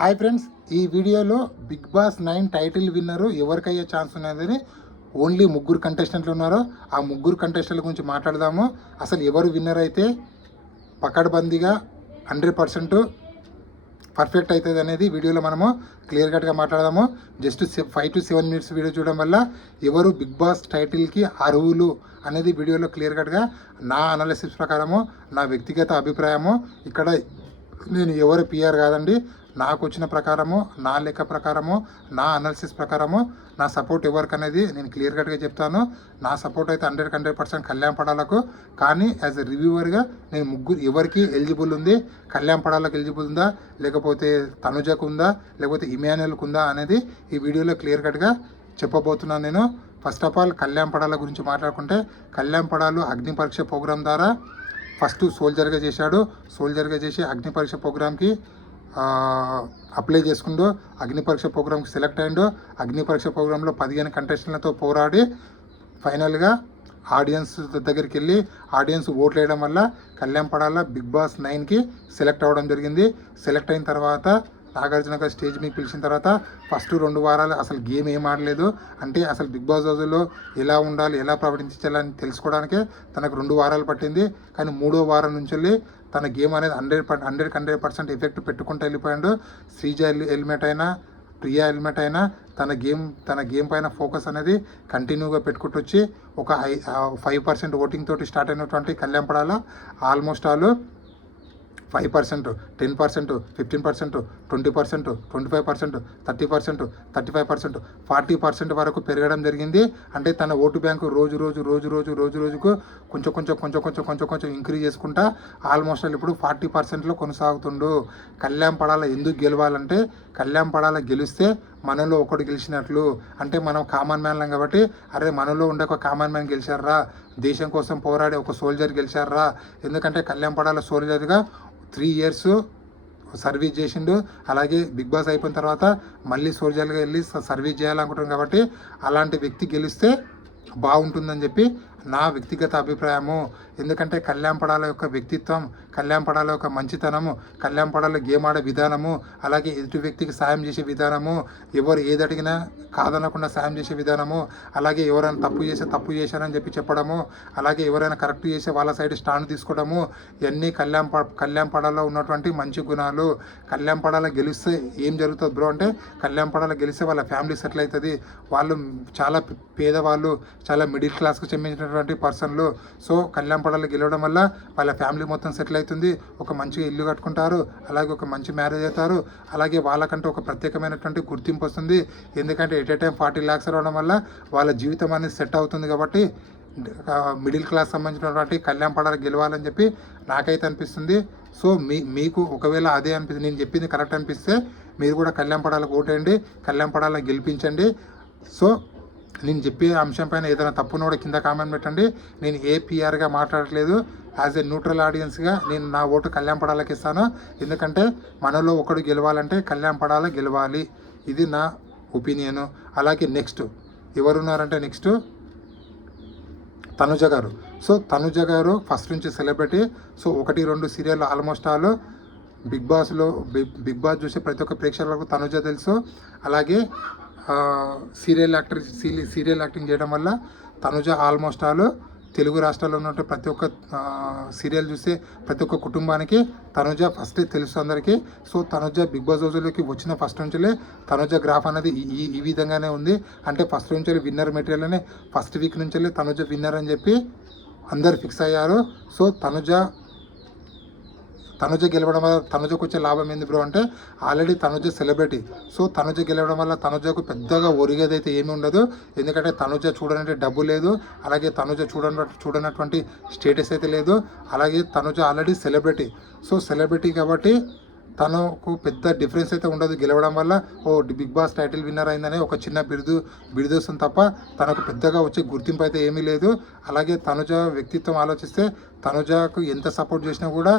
Hi friends, ఈ వీడియోలో big Boss 9 title విన్నరు ఎవరికయ్యే chance ఉన్నదని ఓన్లీ ముగ్గురు కంటెస్టెంట్లు ఉన్నారో ఆ ముగ్గురు కంటెస్టెంట్ల గురించి మాట్లాడదాము. అసలు ఎవరు విన్నర్ అయితే పకడ్బందీగా 100% పర్ఫెక్ట్ అవుతుంది అనేది వీడియోలో మనము క్లియర్ కట్గా మాట్లాడదాము. జస్ట్ 5 to 7 minutes వీడియో చూడడం వల్ల ఎవరు బిగ్ బాస్ టైటిల్కి అర్హులు అనేది వీడియోలో క్లియర్ కట్గా నా అనాలిసిస్ ప్రకారము, నా వ్యక్తిగత అభిప్రాయము. ఇక్కడ నేను ఎవరు పిఆర్ కాదండి, నాకు వచ్చిన ప్రకారము, నా లెక్క ప్రకారము, నా అనాలిసిస్ ప్రకారము నా సపోర్ట్ ఎవరికి అనేది నేను క్లియర్ కట్గా చెప్తాను. నా సపోర్ట్ అయితే 100% కళ్యాణ్ పడాలకు. కానీ యాజ్ ఎ రివ్యూవర్గా నేను ముగ్గురు ఎవరికి ఎలిజిబుల్ ఉంది, కళ్యాణ్ పడాలకు ఎలిజిబుల్ ఉందా, లేకపోతే తనుజకు ఉందా, లేకపోతే ఇమాన్యుయల్కి ఉందా అనేది ఈ వీడియోలో క్లియర్ కట్గా చెప్పబోతున్నాను నేను. First of all Kalyan Padala గురించి మాట్లాడుకుంటే, కళ్యాణ్ పడాలు అగ్ని పరీక్ష ప్రోగ్రాం ద్వారా ఫస్ట్ సోల్జర్గా చేశాడు. సోల్జర్గా చేసి అగ్ని పరీక్ష ప్రోగ్రామ్కి అప్లై చేసుకుంటూ అగ్ని పరీక్ష ప్రోగ్రామ్కి సెలెక్ట్ అయ్యిండు. అగ్ని పరీక్ష ప్రోగ్రాంలో 15 కంటెస్టెంట్లతో పోరాడి ఫైనల్గా ఆడియన్స్ దగ్గరికి వెళ్ళి ఆడియన్స్ ఓట్లు వేయడం వల్ల కళ్యాణ్ పడాల బిగ్ బాస్ 9కి సెలెక్ట్ అవ్వడం జరిగింది. సెలెక్ట్ అయిన తర్వాత నాగార్జున గారు స్టేజ్ మీకు పిలిచిన తర్వాత ఫస్ట్ 2 వారాలు అసలు గేమ్ ఏం ఆడలేదు. అంటే అసలు బిగ్ బాస్ హౌస్లో ఎలా ఉండాలి, ఎలా ప్రవర్తించాలని తెలుసుకోవడానికే తనకు 2 వారాలు పట్టింది. కానీ 3వ వారం నుంచి వెళ్ళి తన గేమ్ అనేది 100% ఎఫెక్ట్ పెట్టుకుంటూ వెళ్ళిపోయాడు. శ్రీజ హెల్మెట్ అయినా, ప్రియా హెల్మెట్ అయినా తన గేమ్ పైన ఫోకస్ అనేది కంటిన్యూగా పెట్టుకుంటూ వచ్చి ఒక 5% ఓటింగ్ తోటి స్టార్ట్ అయినటువంటి కళ్యాణ్ పడాల ఆల్మోస్ట్ ఆల్ 5%, 10%, 15%, 20%, 25%, 30%, 35%, 40% వరకు పెరగడం జరిగింది. అంటే తన ఓటు బ్యాంకు రోజుకు కొంచెం ఇంక్రీజ్ చేసుకుంటా ఆల్మోస్ట్ ఇప్పుడు 40%లో కొనసాగుతుండు. కళ్యాణ్ పడాల ఎందుకు గెలవాలంటే, కళ్యాణ్ పడాల గెలిస్తే మనలో ఒకడు గెలిచినట్లు. అంటే మనం కామన్ మ్యాన్లం కాబట్టి, అరే మనలో ఉండే ఒక కామన్ మ్యాన్ గెలిచారా, దేశం కోసం పోరాడే ఒక సోల్జర్ గెలిచారా. ఎందుకంటే కళ్యాణ్ పడాల సోల్జర్గా 3 years సర్వీస్ చేసిండు. అలాగే బిగ్ బాస్ అయిపోయిన తర్వాత మళ్ళీ సోల్జర్గా వెళ్ళి సర్వీస్ చేయాలనుకుంటున్నాం కాబట్టి అలాంటి వ్యక్తి గెలిస్తే బాగుంటుందని చెప్పి నా వ్యక్తిగత అభిప్రాయము. ఎందుకంటే కళ్యాణ్ పడాల యొక్క వ్యక్తిత్వం, కళ్యాణ్ పడాల యొక్క మంచితనము, కళ్యాణ్ పడాల గేమ్ ఆడే విధానము, అలాగే ఎదుటి వ్యక్తికి సాయం చేసే విధానము, ఎవరు ఏది అడిగినా కాదనకుండా సాయం చేసే విధానము, అలాగే ఎవరైనా తప్పు చేశారని చెప్పి చెప్పడము, అలాగే ఎవరైనా కరెక్ట్ చేసే వాళ్ళ సైడ్ స్టాండ్ తీసుకోవడము, ఇవన్నీ కళ్యాణ్ పడాలో ఉన్నటువంటి మంచి గుణాలు. కళ్యాణ్ పడాల గెలిస్తే ఏం జరుగుతుంది బ్రో అంటే, కళ్యాణ్ పడాల గెలిస్తే వాళ్ళ ఫ్యామిలీ సెటిల్ అవుతుంది. వాళ్ళు చాలా పేదవాళ్ళు, చాలా మిడిల్ క్లాస్కు చెందినటువంటి పర్సన్లు. సో కళ్యాణ్ పడాల గెలవడం వల్ల వాళ్ళ ఫ్యామిలీ మొత్తం సెటిల్ అవుతుంది. ఒక మంచి ఇల్లు కట్టుకుంటారు, అలాగే ఒక మంచి మ్యారేజ్ అవుతారు. అలాగే వాళ్ళకంటే ఒక ప్రత్యేకమైనటువంటి గుర్తింపు వస్తుంది. ఎందుకంటే ఎట్ ఏ టైం 40 lakhs రావడం వల్ల వాళ్ళ జీవితం అనేది సెట్ అవుతుంది. కాబట్టి మిడిల్ క్లాస్ సంబంధించినటువంటి కళ్యాణ్ పడాల గెలవాలని చెప్పి నాకైతే అనిపిస్తుంది. సో మీకు ఒకవేళ అదే అనిపిస్తుంది, నేను చెప్పింది కరెక్ట్ అనిపిస్తే మీరు కూడా కళ్యాణ్ పడాలకు ఓటేయండి, కళ్యాణ్ పడాల గెలిపించండి. సో నేను చెప్పే అంశం పైన ఏదైనా తప్పున కూడా కింద కామెంట్ పెట్టండి. నేను ఏ పిఆర్గా మాట్లాడట్లేదు, యాజ్ ఎ న్యూట్రల్ ఆడియన్స్గా నేను నా ఓటు కళ్యాణ్ పడాలకి ఇస్తాను. ఎందుకంటే మనలో ఒకడు గెలవాలంటే కళ్యాణ్ పడాల గెలవాలి, ఇది నా ఒపీనియను. అలాగే నెక్స్ట్ ఎవరున్నారంటే, నెక్స్ట్ తనుజ గారు. సో తనుజ గారు ఫస్ట్ నుంచి celebrity. So 1-2 serial almost all Bigg Boss చూసే ప్రతి ఒక్క ప్రేక్షకులకు తనుజ తెలుసు. అలాగే సీరియల్ యాక్టింగ్ చేయడం వల్ల తనుజ ఆల్మోస్ట్ ఆల్ తెలుగు రాష్ట్రాల్లో ఉన్నట్టు ప్రతి ఒక్క సీరియల్ చూస్తే ప్రతి ఒక్క కుటుంబానికి తనుజ ఫస్ట్ తెలుసు అందరికీ. సో తనుజ బిగ్ బాస్ హౌస్లోకి వచ్చిన ఫస్ట్ నుంచి తనుజ గ్రాఫ్ అనేది ఈ విధంగానే ఉంది. అంటే ఫస్ట్ నుంచి విన్నర్ మెటీరియల్ అని ఫస్ట్ వీక్ నుంచి తనుజ విన్నర్ అని చెప్పి అందరు ఫిక్స్ అయ్యారు. సో తనుజ గెలవడం వల్ల తనుజకు వచ్చే లాభం ఏంది బ్రో అంటే, already Tanuja celebrity. So Tanuja గెలవడం వల్ల తనుజకు పెద్దగా ఒరిగేదైతే ఏమీ ఉండదు. ఎందుకంటే తనుజ చూడనంటే డబ్బు లేదు, అలాగే తనుజ చూడనటువంటి స్టేటస్ అయితే లేదు. అలాగే Tanuja already celebrity. So celebrity కాబట్టి తనకు పెద్ద డిఫరెన్స్ అయితే ఉండదు గెలవడం వల్ల. బిగ్ బాస్ టైటిల్ విన్నర్ అయిందనే ఒక చిన్న బిరుదు వస్తుంది తప్ప తనకు పెద్దగా వచ్చే గుర్తింపు అయితే ఏమీ లేదు. అలాగే తనుజ వ్యక్తిత్వం ఆలోచిస్తే తనుజకు ఎంత సపోర్ట్ చేసినా కూడా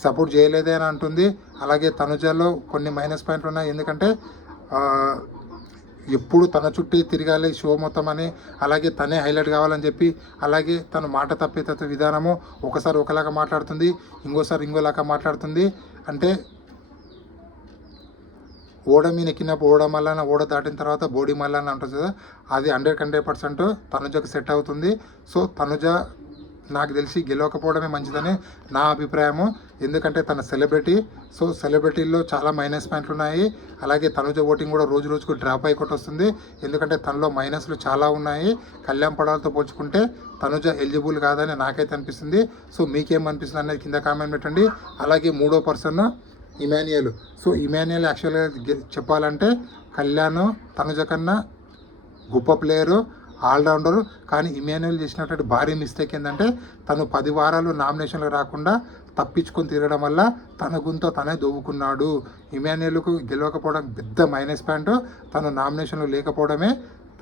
సపోర్ట్ చేయలేదే అని అంటుంది. అలాగే తనుజలో కొన్ని మైనస్ పాయింట్లు ఉన్నాయి. ఎందుకంటే ఎప్పుడు తన చుట్టూ తిరగాలి షో మొత్తం అని, అలాగే తనే హైలైట్ కావాలని చెప్పి, అలాగే తను మాట తప్పేత విధానము, ఒకసారి ఒకలాగా మాట్లాడుతుంది, ఇంకోసారి ఇంకోలాగా మాట్లాడుతుంది. అంటే ఓడ మీద ఎక్కినప్పుడు ఓడ మల్లన్న ఓడ దాటిన తర్వాత బోడి మల్లన్న ఉంటుంది కదా, అది 100% తనుజకు సెట్ అవుతుంది. సో తనుజ నాకు తెలిసి గెలవకపోవడమే మంచిదని నా అభిప్రాయము. ఎందుకంటే తన సెలబ్రిటీ. సో సెలబ్రిటీల్లో చాలా మైనస్ పాయింట్లు ఉన్నాయి. అలాగే తనుజ ఓటింగ్ కూడా రోజు రోజుకు డ్రాప్ అయిపోయి వస్తుంది. ఎందుకంటే తనలో మైనస్లు చాలా ఉన్నాయి. కళ్యాణ్ పడాలతో పోల్చుకుంటే తనుజ ఎలిజిబుల్ కాదని నాకైతే అనిపిస్తుంది. సో మీకేమనిపిస్తుంది అనేది కింద కామెంట్ పెట్టండి. అలాగే మూడో పర్సన్ ఇమాన్యుయల్. సో ఇమాన్యుయల్ యాక్చువల్గా చెప్పాలంటే కళ్యాణ్ తనుజ కన్నా గొప్ప ప్లేయరు, ఆల్రౌండరు. కానీ ఇమాన్యుయల్ చేసినటువంటి భారీ మిస్టేక్ ఏంటంటే తను 10 వారాలు నామినేషన్లు రాకుండా తప్పించుకొని తిరగడం వల్ల తన గుంతో తనే దొవ్వుకున్నాడు. ఇమాన్యుయల్కు గెలవకపోవడం పెద్ద మైనస్ పాయింట్. తను నామినేషన్లు లేకపోవడమే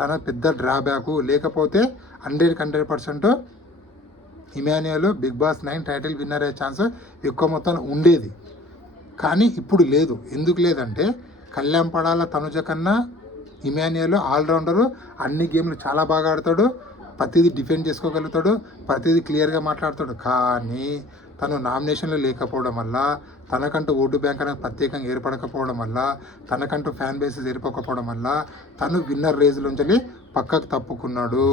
తన పెద్ద డ్రాబ్యాకు. లేకపోతే 100% Emmanuel Bigg Boss 9 title winner అయ్యే ఛాన్స్ ఎక్కువ మొత్తంలో ఉండేది. కానీ ఇప్పుడు లేదు. ఎందుకు లేదంటే కళ్యాణ్ పడాల తనుజ కన్నా ఇమాన్యుయల్ ఆల్రౌండరు. అన్ని గేమ్లు చాలా బాగా ఆడతాడు, ప్రతిదీ డిఫెండ్ చేసుకోగలుగుతాడు, ప్రతిదీ క్లియర్గా మాట్లాడతాడు. కానీ తను నామినేషన్లో లేకపోవడం వల్ల, తనకంటూ ఓటు బ్యాంక్ అనేది ప్రత్యేకంగా ఏర్పడకపోవడం వల్ల, తనకంటూ ఫ్యాన్ బేసెస్ ఏర్పడకపోవడం వల్ల తను విన్నర్ రేసులోంచి పక్కకు తప్పుకున్నాడు.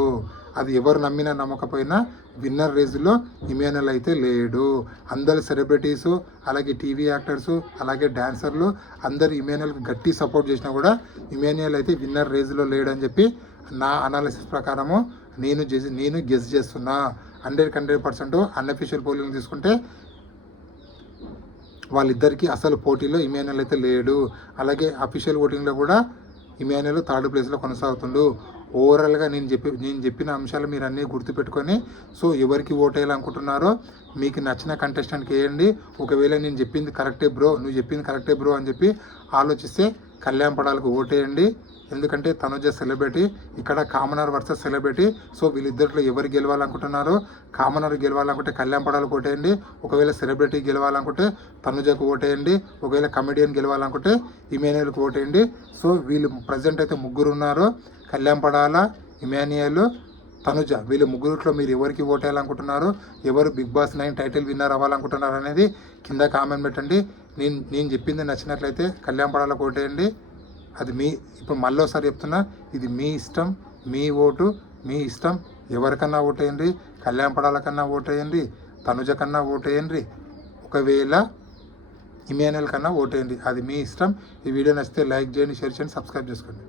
అది ఎవరు నమ్మినా నమ్మకపోయినా విన్నర్ రేసులో ఇమాన్యుయల్ అయితే లేడు. అందరు సెలబ్రిటీసు, అలాగే టీవీ యాక్టర్సు, అలాగే డాన్సర్లు అందరు ఇమాన్యుయల్కి గట్టి సపోర్ట్ చేసినా కూడా ఇమాన్యుయల్ అయితే విన్నర్ రేసులో లేడని చెప్పి నా అనాలిసిస్ ప్రకారము నేను గెస్ చేస్తున్నా. 100% అన్అఫీషియల్ పోలింగ్ తీసుకుంటే వాళ్ళిద్దరికీ అసలు పోటీలో ఇమాన్యుయల్ అయితే లేడు. అలాగే అఫీషియల్ ఓటింగ్లో కూడా ఇమాన్యుయల్ 3rd ప్లేస్లో కొనసాగుతుండు. ఓవరాల్గా నేను చెప్పిన అంశాలు మీరు అన్నీ గుర్తుపెట్టుకొని సో ఎవరికి ఓట్ వేయాలనుకుంటున్నారో మీకు నచ్చిన కంటెస్టెంట్కి వేయండి. ఒకవేళ నేను చెప్పింది కరెక్టే బ్రో, నువ్వు చెప్పింది కరెక్టే బ్రో అని చెప్పి ఆలోచిస్తే కళ్యాణ్ పడాలకు ఓటేయండి. ఎందుకంటే తనుజ సెలబ్రిటీ, ఇక్కడ కామనర్ వర్సెస్ సెలబ్రిటీ. సో వీళ్ళిద్దరిలో ఎవరు గెలవాలనుకుంటున్నారో, కామనర్ గెలవాలనుకుంటే కళ్యాణ్ పడాలకు ఓటేయండి. ఒకవేళ సెలబ్రిటీ గెలవాలనుకుంటే తనుజకు ఓటేయండి. ఒకవేళ కమెడియన్ గెలవాలనుకుంటే ఇమాన్యుయల్కి ఓటేయండి. సో వీళ్ళు ప్రజెంట్ అయితే 3 ఉన్నారు. కళ్యాణ్ పడాల, ఇమాన్యుయల్, తనుజ. వీళ్ళు 3 మీరు ఎవరికి ఓటేయాలనుకుంటున్నారు, ఎవరు బిగ్ బాస్ 9 టైటిల్ విన్నర్ అవ్వాలనుకుంటున్నారు అనేది కింద కామెంట్ పెట్టండి. నేను చెప్పింది నచ్చినట్లయితే కళ్యాణ్ పడాలకు ఓటేయండి. అది ఇప్పుడు మళ్ళీసారి చెప్తున్నా, ఇది మీ ఇష్టం, మీ ఓటు మీ ఇష్టం. ఎవరికన్నా ఓటేయండి, కళ్యాణ్ పడాల కన్నా ఓటేయండి, తనుజ కన్నా ఓటేయండి, ఒకవేళ ఇమాన్యుయల్ కన్నా ఓటేయండి. అది మీ ఇష్టం. ఈ వీడియో నచ్చితే లైక్ చేయండి, షేర్ చేయండి, సబ్స్క్రైబ్ చేసుకోండి.